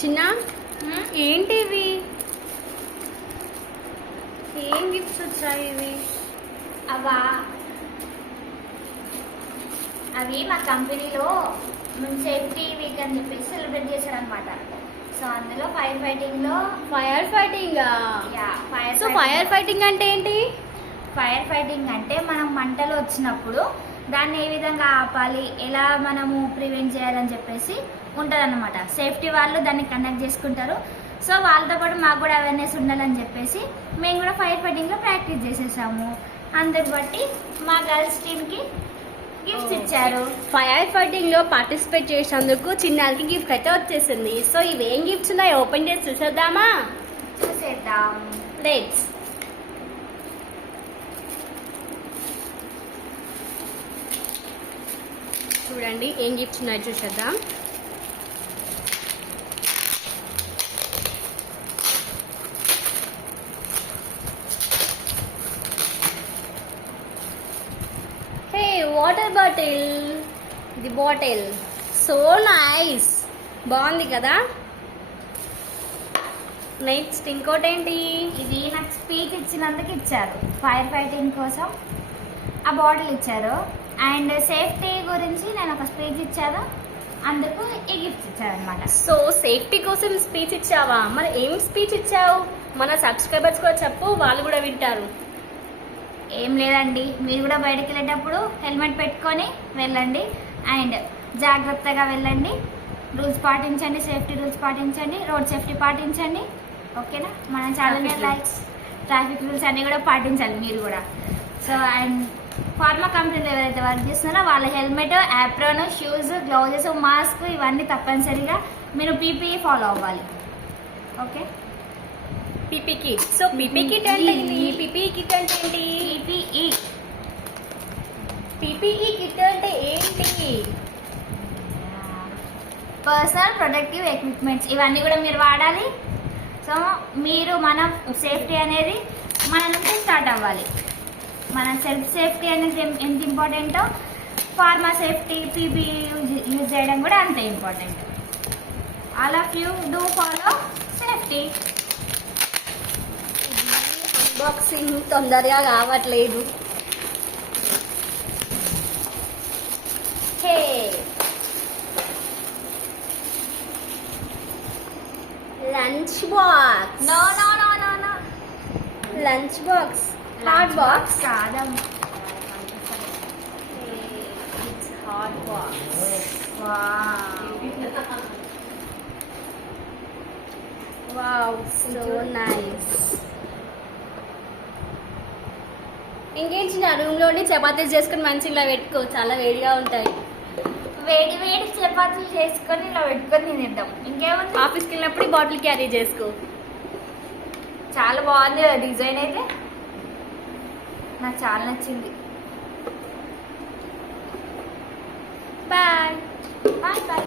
చిన్న ఏంటివి? ఏం గిఫ్ట్స్ వచ్చాయి ఇవి? అవి మా కంపెనీలో సేఫ్టీ వీక్ అని చెప్పేసి సెలబ్రేట్ చేశారనమాట. సో అందులో ఫైర్ ఫైటింగ్ ఫైర్ ఫైటింగ్ అంటే ఏంటి? ఫైర్ ఫైటింగ్ అంటే మనం మంటలు వచ్చినప్పుడు దాన్ని ఏ విధంగా ఆపాలి, ఎలా మనము ప్రివెంట్ చేయాలని చెప్పేసి ఉంటుందన్నమాట. సేఫ్టీ వాళ్ళు దాన్ని కండక్ట్ చేసుకుంటారు. సో వాళ్ళతో పాటు మాకు కూడా అవేర్నెస్ ఉండాలని చెప్పేసి మేము కూడా ఫైర్ ఫైటింగ్లో ప్రాక్టీస్ చేసేసాము. అందుకు బట్టి మా గర్ల్స్ టీమ్కి గిఫ్ట్స్ ఇచ్చారు. ఫైర్ ఫైటింగ్ లో పార్టిసిపేట్ చేసినందుకు చిన్నారికి గిఫ్ట్ అయితే వచ్చేసింది. సో ఇవి ఏం గిఫ్ట్స్ ఉన్నాయో ఓపెన్ చేసి చూసేద్దామా? చూసేద్దాం. లెట్స్. చూడండి ఏం గిఫ్ట్స్ ఉన్నాయో చూసేద్దాం. వాటర్ బాటిల్ సో నైస్, బాగుంది కదా. నెక్స్ట్ ఇంకోటి ఏంటి? ఇది నాకు స్పీచ్ ఇచ్చినందుకు ఇచ్చారు. ఫైర్ ఫైటింగ్ కోసం ఆ బాటిల్ ఇచ్చారు. అండ్ సేఫ్టీ గురించి నేను ఒక స్పీచ్ ఇచ్చాను, అందుకు ఈ గిఫ్ట్ ఇచ్చారనమాట. సో సేఫ్టీ కోసం స్పీచ్ ఇచ్చావా? మరి ఏం స్పీచ్ ఇచ్చావు? మన సబ్స్క్రైబర్స్ కూడా చెప్పు, వాళ్ళు కూడా వింటారు. ఏం లేదండి, మీరు కూడా బయటకు వెళ్ళేటప్పుడు హెల్మెట్ పెట్టుకొని వెళ్ళండి అండ్ జాగ్రత్తగా వెళ్ళండి. రూల్స్ పాటించండి, సేఫ్టీ రూల్స్ పాటించండి, రోడ్ సేఫ్టీ పాటించండి. ఓకేనా? మన ఛానల్ లైక్స్, ట్రాఫిక్ రూల్స్ అన్నీ కూడా పాటించాలి మీరు కూడా. సో అండ్ ఫార్మా కంపెనీలో ఎవరైతే వర్క్ చేస్తున్నారో వాళ్ళ helmet, apron, shoes, gloves, mask ఇవన్నీ తప్పనిసరిగా మీరు పీపీఈ ఫాలో అవ్వాలి. Okay, PP kit. So PP kit అంటే ఏంటి? పీపీ కిట్ అంటే ఏంటి? పీపీఈ కిట్ అంటే ఏంటి? పర్సనల్ ప్రొటెక్టివ్ ఎక్విప్మెంట్స్, ఇవన్నీ కూడా మీరు వాడాలి. సో మీరు మన సేఫ్టీ అనేది మన నుంచి స్టార్ట్ అవ్వాలి. మన సెల్ఫ్ సేఫ్టీ అనేది ఎంత ఇంపార్టెంటో ఫార్మా సేఫ్టీ, పీపీఈ యూజ్ చేయడం కూడా అంతే important. All of you do follow safety. Unboxing తొందరగా కావట్లేదు. Hey, lunch box. No no no no no, lunch box, hot box కాదమ్మ. It's hot box. Wow, so nice. ఇంకేంచిన రూమ్ లోని చపాతీలు చేసుకుని మంచి ఇలా పెట్టుకో, చాలా వేడిగా ఉంటాయి. వేడి వేడి చపాతీలు చేసుకొని ఇలా పెట్టుకొని తినేద్దాం. ఇంకేముంది, ఆఫీస్కి వెళ్ళినప్పుడు బాటిల్ క్యారీ చేసుకో. చాలా బాగుంది డిజైన్ అయితే, నాకు చాలా నచ్చింది. Bye bye bye.